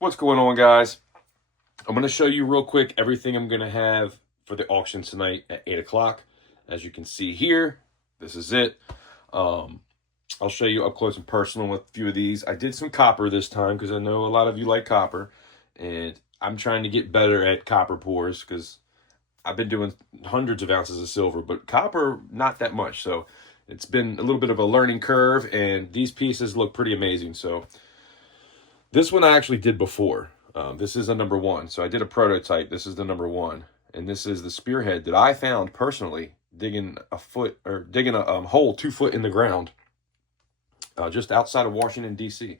What's going on, guys? I'm going to show you real quick everything I'm going to have for the auction tonight at 8 o'clock. As you can see here, this is it. I'll show you up close and personal with a few of these. I did some copper this time because I know a lot of you like copper. And I'm trying to get better at copper pours because I've been doing hundreds of ounces of silver, but copper, not that much. So it's been a little bit of a learning curve, and these pieces look pretty amazing. So this one I actually did before. This is a number one. So I did a prototype. This is the number one. And this is the spearhead that I found personally digging a hole 2 foot in the ground just outside of Washington, D.C.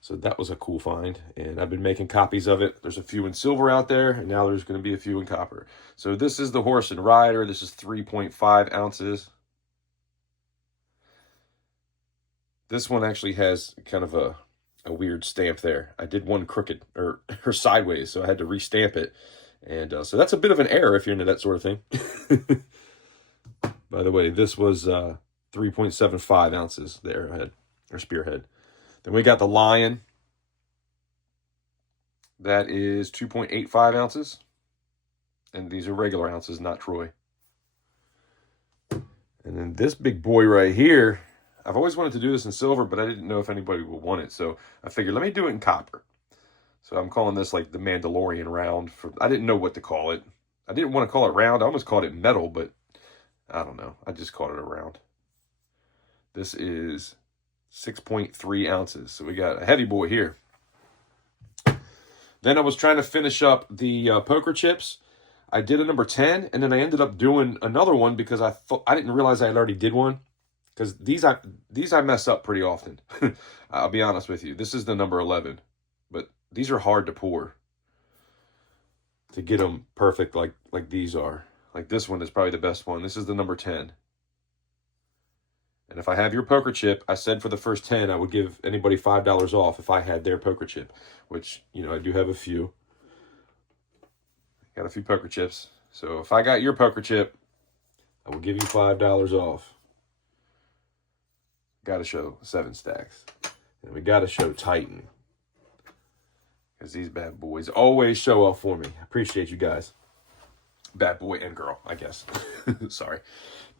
So that was a cool find. And I've been making copies of it. There's a few in silver out there, and now there's going to be a few in copper. So this is the horse and rider. This is 3.5 ounces. This one actually has kind of a weird stamp there. I did one crooked or sideways, so I had to restamp it. And so that's a bit of an error if you're into that sort of thing. By the way, this was 3.75 ounces the arrowhead or spearhead. Then we got the lion. That is 2.85 ounces. And these are regular ounces, not troy. And then this big boy right here, I've always wanted to do this in silver, but I didn't know if anybody would want it. So I figured, let me do it in copper. So I'm calling this like the Mandalorian round. I didn't know what to call it. I didn't want to call it round. I almost called it metal, but I don't know. I just called it a round. This is 6.3 ounces. So we got a heavy boy here. Then I was trying to finish up the poker chips. I did a number 10, and then I ended up doing another one because I didn't realize I had already did one. Because these I mess up pretty often. I'll be honest with you. This is the number 11. But these are hard to pour. To get them perfect like these are. Like this one is probably the best one. This is the number 10. And if I have your poker chip, I said for the first 10, I would give anybody $5 off if I had their poker chip. Which, I do have a few. Got a few poker chips. So if I got your poker chip, I will give you $5 off. Got to show 7 stacks. And we got to show Titan. Because these bad boys always show up for me. I appreciate you guys. Bad boy and girl, I guess. Sorry.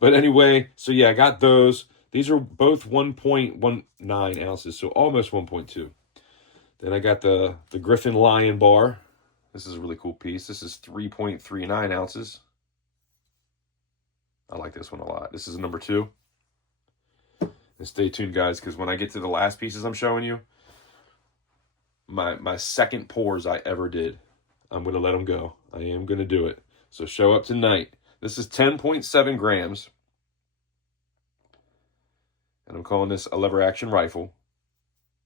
But anyway, so yeah, I got those. These are both 1.19 ounces, so almost 1.2. Then I got the Griffin Lion bar. This is a really cool piece. This is 3.39 ounces. I like this one a lot. This is a number 2. And stay tuned, guys, because when I get to the last pieces I'm showing you, my second pours I ever did, I'm going to let them go. I am going to do it. So show up tonight. This is 10.7 grams. And I'm calling this a lever action rifle.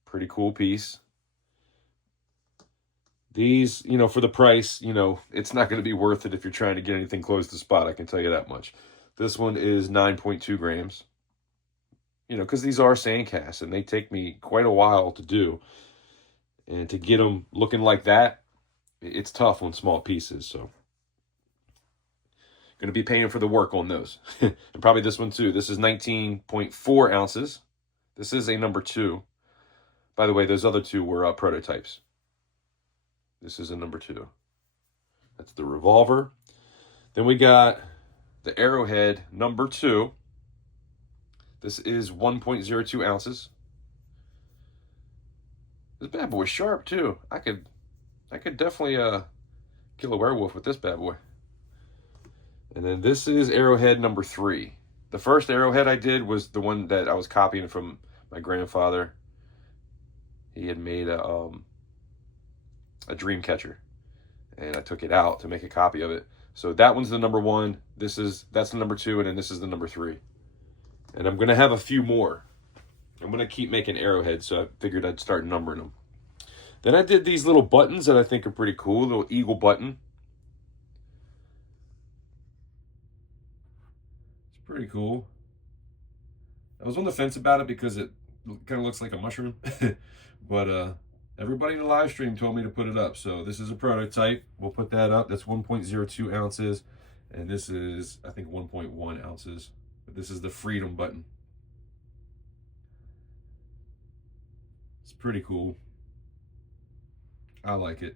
Pretty cool piece. These, for the price, it's not going to be worth it if you're trying to get anything close to the spot. I can tell you that much. This one is 9.2 grams. Because these are sandcasts, and they take me quite a while to do. And to get them looking like that, it's tough on small pieces. So, going to be paying for the work on those. And probably this one too. This is 19.4 ounces. This is a number 2. By the way, those other 2 were prototypes. This is a number 2. That's the revolver. Then we got the arrowhead number 2. This is 1.02 ounces. This bad boy's sharp too. I could definitely kill a werewolf with this bad boy. And then this is arrowhead number 3. The first arrowhead I did was the one that I was copying from my grandfather. He had made a dream catcher, and I took it out to make a copy of it. So that one's the number 1. That's the number 2, and then this is the number 3. And I'm going to have a few more. I'm going to keep making arrowheads, so I figured I'd start numbering them. Then I did these little buttons that I think are pretty cool. A little eagle button. It's pretty cool. I was on the fence about it because it kind of looks like a mushroom. But everybody in the live stream told me to put it up. So this is a prototype. We'll put that up. That's 1.02 ounces. And this is, I think, 1.1 ounces. But this is the freedom button. It's pretty cool. I like it.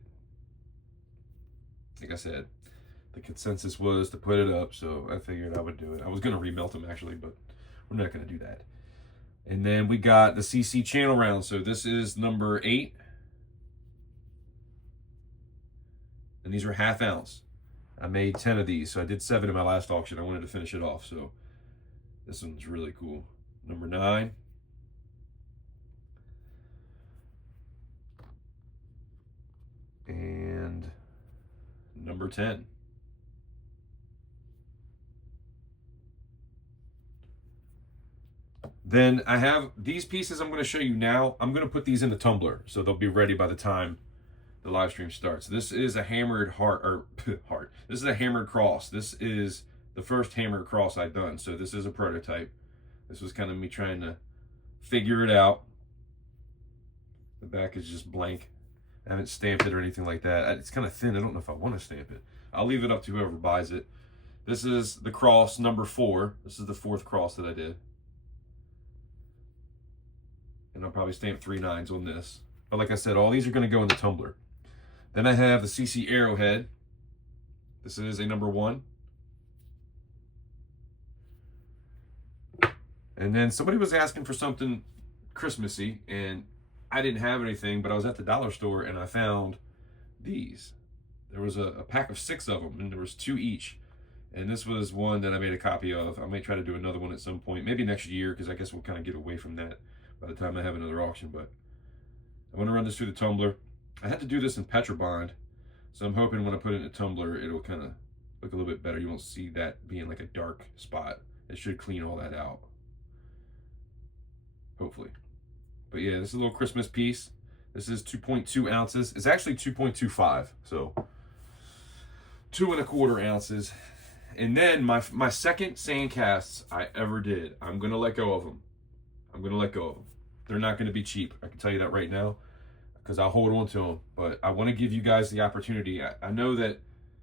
Like I said, the consensus was to put it up, so I figured I would do it. I was going to remelt them actually, but we're not going to do that. And then we got the CC channel round. So this is number 8. And these are ½ ounce. I made 10 of these, so I did 7 in my last auction. I wanted to finish it off, so this one's really cool. Number 9. And number 10. Then I have these pieces I'm going to show you now. I'm going to put these in the tumbler, so they'll be ready by the time the live stream starts. This is a hammered heart, or heart. This is a hammered cross. This is the first hammered cross I've done, so this is a prototype. This was kind of me trying to figure it out. The back is just blank. I haven't stamped it or anything like that. It's kind of thin. I don't know if I want to stamp it. I'll leave it up to whoever buys it. This is the cross number 4. This is the 4th cross that I did. And I'll probably stamp 3 9s on this. But like I said, all these are going to go in the tumbler. Then I have the CC Arrowhead. This is a number 1. And then somebody was asking for something Christmassy, and I didn't have anything, but I was at the dollar store and I found these. There was a pack of 6 of them, and there was 2 each. And this was one that I made a copy of. I might try to do another one at some point, maybe next year, because I guess we'll kind of get away from that by the time I have another auction. But I want to run this through the tumbler. I had to do this in Petrobond, so I'm hoping when I put it in a tumbler, it'll kind of look a little bit better. You won't see that being like a dark spot. It should clean all that out, hopefully. But yeah, this is a little Christmas piece. This is 2.2 ounces. It's actually 2.25, so 2¼ ounces. And then my second sand casts I ever did. I'm gonna let go of them. They're not gonna be cheap. I can tell you that right now, because I'll hold on to them. But I want to give you guys the opportunity. I know that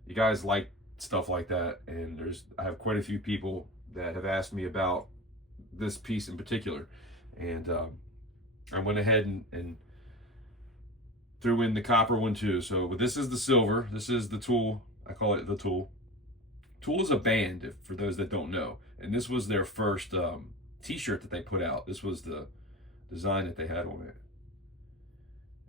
you guys like stuff like that, and I have quite a few people that have asked me about this piece in particular, and I went ahead and threw in the copper one too. So this is the silver. This is the tool. I call it the tool. Tool is a band, for those that don't know. And this was their first t-shirt that they put out. This was the design that they had on it.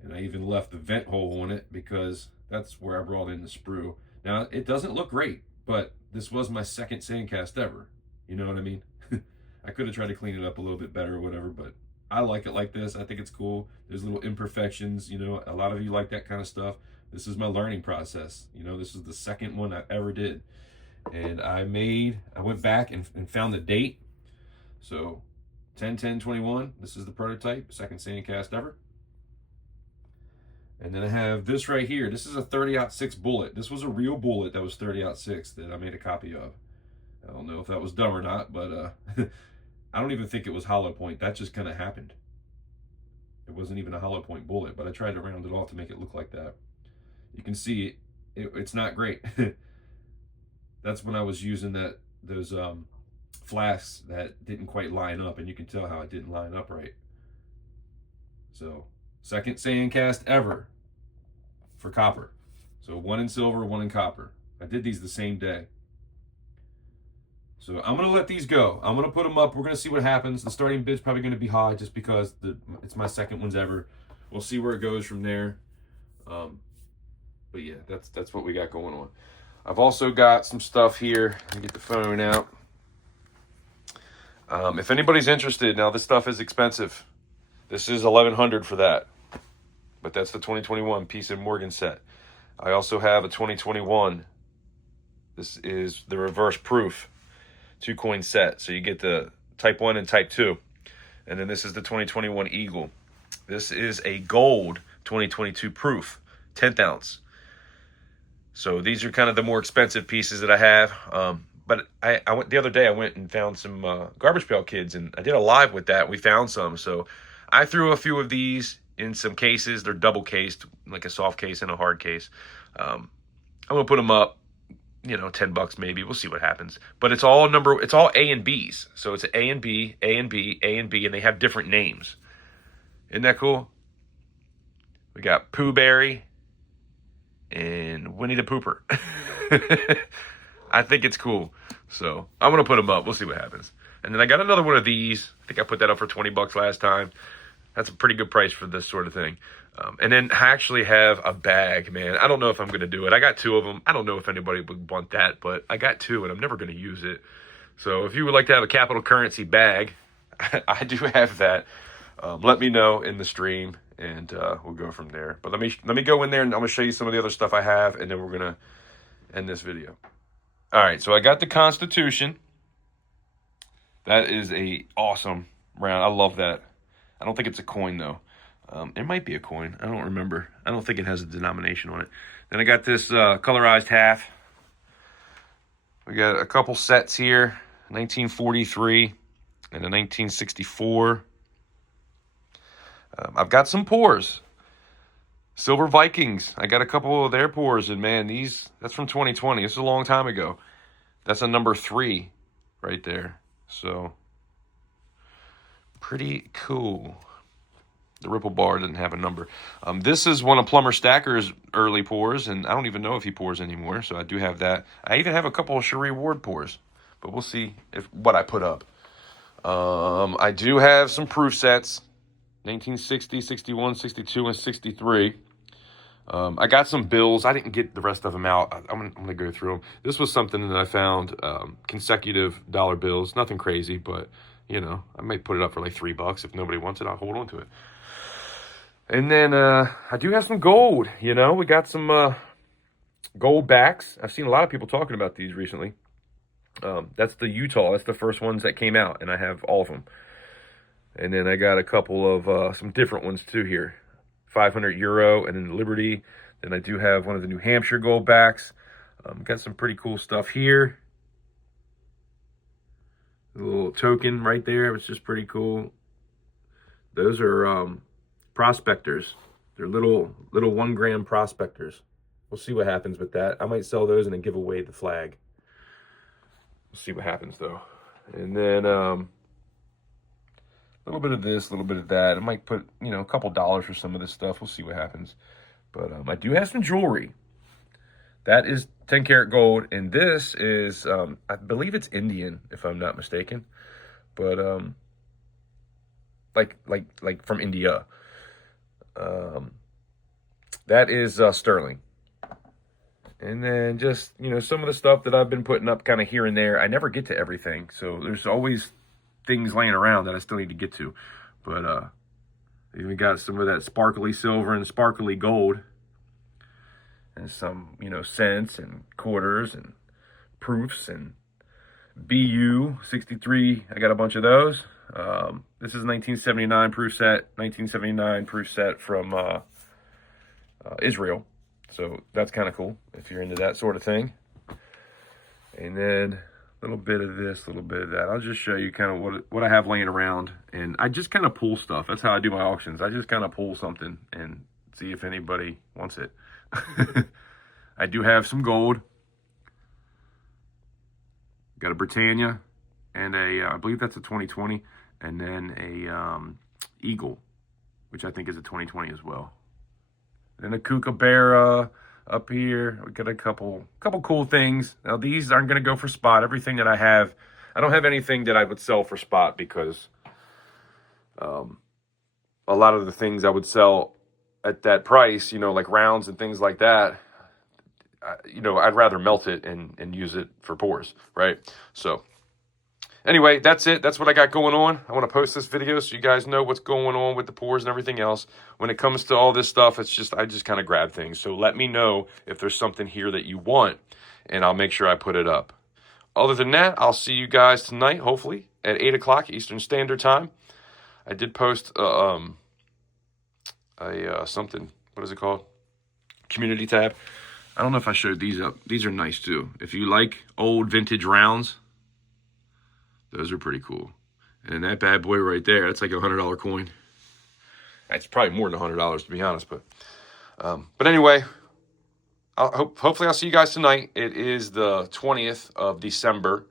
And I even left the vent hole on it because that's where I brought in the sprue. Now, it doesn't look great, but this was my second sandcast ever. You know what I mean? I could have tried to clean it up a little bit better or whatever, but I like it like this. I think it's cool. There's little imperfections. You know, a lot of you like that kind of stuff. This is my learning process. You know, this is the second one I ever did. And I went back and found the date. So 10/10/21, this is the prototype, second sandcast ever. And then I have this right here. This is a 30-06 bullet. This was a real bullet that was 30-06 that I made a copy of. I don't know if that was dumb or not, but I don't even think it was hollow point. That just kind of happened. It wasn't even a hollow point bullet, but I tried to round it off to make it look like that. You can see it's not great. That's when I was using those flasks that didn't quite line up, and you can tell how it didn't line up right. So, second sandcast ever for copper. So 1 in silver, 1 in copper. I did these the same day. So I'm going to let these go. I'm going to put them up. We're going to see what happens. The starting bid's probably going to be high just because it's my second ones ever. We'll see where it goes from there. But yeah, that's what we got going on. I've also got some stuff here. Let me get the phone out. If anybody's interested, now this stuff is expensive. This is $1,100 for that. But that's the 2021 Peace and Morgan set. I also have a 2021. This is the reverse proof 2-coin set. So you get the type 1 and type 2. And then this is the 2021 Eagle. This is a gold 2022 proof, 10th ounce. So these are kind of the more expensive pieces that I have. But I went the other day, I went and found some Garbage Pail Kids, and I did a live with that. We found some. So I threw a few of these in some cases. They're double cased, like a soft case and a hard case. I'm going to put them up, you know, $10 maybe. We'll see what happens. But it's all A and B's. So it's A and B, A and B, A and B, and they have different names. Isn't that cool? We got Pooh Berry. and Winnie the Pooper. I think it's cool. So I'm going to put them up. We'll see what happens. And then I got another one of these. I think I put that up for 20 bucks last time. That's a pretty good price for this sort of thing. And then I actually have a bag, man. I don't know if I'm going to do it. I got 2 of them. I don't know if anybody would want that, but I got 2 and I'm never going to use it. So if you would like to have a capital currency bag, I do have that. Let me know in the stream and we'll go from there. But let me go in there and I'm going to show you some of the other stuff I have and then we're going to end this video. All right, so I got the Constitution. That is a awesome round. I love that. I don't think it's a coin, though. It might be a coin. I don't remember. I don't think it has a denomination on it. Then I got this colorized half. We got a couple sets here, 1943 and a 1964. I've got some pours. Silver Vikings. I got a couple of their pours, and man, that's from 2020. This is a long time ago. That's a number 3 right there. So, pretty cool. The Ripple bar didn't have a number. This is one of Plumber Stacker's early pours, and I don't even know if he pours anymore, so I do have that. I even have a couple of Cherie Ward pours, but we'll see what I put up. I do have some proof sets, 1960, 61, 62, and 63. I got some bills. I didn't get the rest of them out. I'm gonna go through them. This was something that I found, consecutive dollar bills. Nothing crazy, but, you know, I might put it up for like $3. If nobody wants it, I'll hold on to it. And then I do have some gold, you know. We got some gold backs. I've seen a lot of people talking about these recently. That's the Utah. That's the first ones that came out, and I have all of them. And then I got a couple of some different ones too here. 500 euro and then Liberty. Then I do have one of the New Hampshire gold backs. Got some pretty cool stuff here. A little token right there, which is pretty cool. Those are prospectors. They're little 1 gram prospectors. We'll see what happens with that. I might sell those and then give away the flag. We'll see what happens though. And then a little bit of this, a little bit of that. I might put, you know, a couple dollars for some of this stuff. We'll see what happens. But I do have some jewelry. That is 10 karat gold, and this is, I believe it's Indian, if I'm not mistaken. But like from India. That is sterling. And then just, you know, some of the stuff that I've been putting up kind of here and there. I never get to everything, so there's always things laying around that I still need to get to. But even got some of that sparkly silver and sparkly gold. And some, you know, cents and quarters and proofs and BU 63. I got a bunch of those. This is a 1979 proof set. 1979 proof set from Israel. So that's kind of cool if you're into that sort of thing. And then a little bit of this, a little bit of that. I'll just show you kind of what I have laying around. And I just kind of pull stuff. That's how I do my auctions. I just kind of pull something and see if anybody wants it. I do have some gold. Got a Britannia and I believe that's a 2020, and then a Eagle, which I think is a 2020 as well. Then a Kookaburra up here. We got a couple cool things. Now these aren't going to go for spot. Everything that I have, I don't have anything that I would sell for spot because a lot of the things I would sell at that price, you know, like rounds and things like that, you know, I'd rather melt it and use it for pours, right? So anyway, that's it. That's what I got going on. I want to post this video so you guys know what's going on with the pours and everything else. When it comes to all this stuff, I just kind of grab things. So let me know if there's something here that you want, and I'll make sure I put it up. Other than that, I'll see you guys tonight, hopefully, at 8 o'clock Eastern Standard Time. I did post something, what is it called? Community tab. I don't know if I showed these up. These are nice too. If you like old vintage rounds, those are pretty cool. And that bad boy right there, that's like a $100 coin. It's probably more than $100 to be honest, but anyway, hopefully I'll see you guys tonight. It is the 20th of December,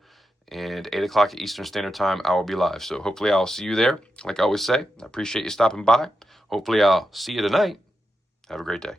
and 8 o'clock Eastern Standard Time, I will be live. So hopefully I'll see you there. Like I always say, I appreciate you stopping by. Hopefully I'll see you tonight. Have a great day.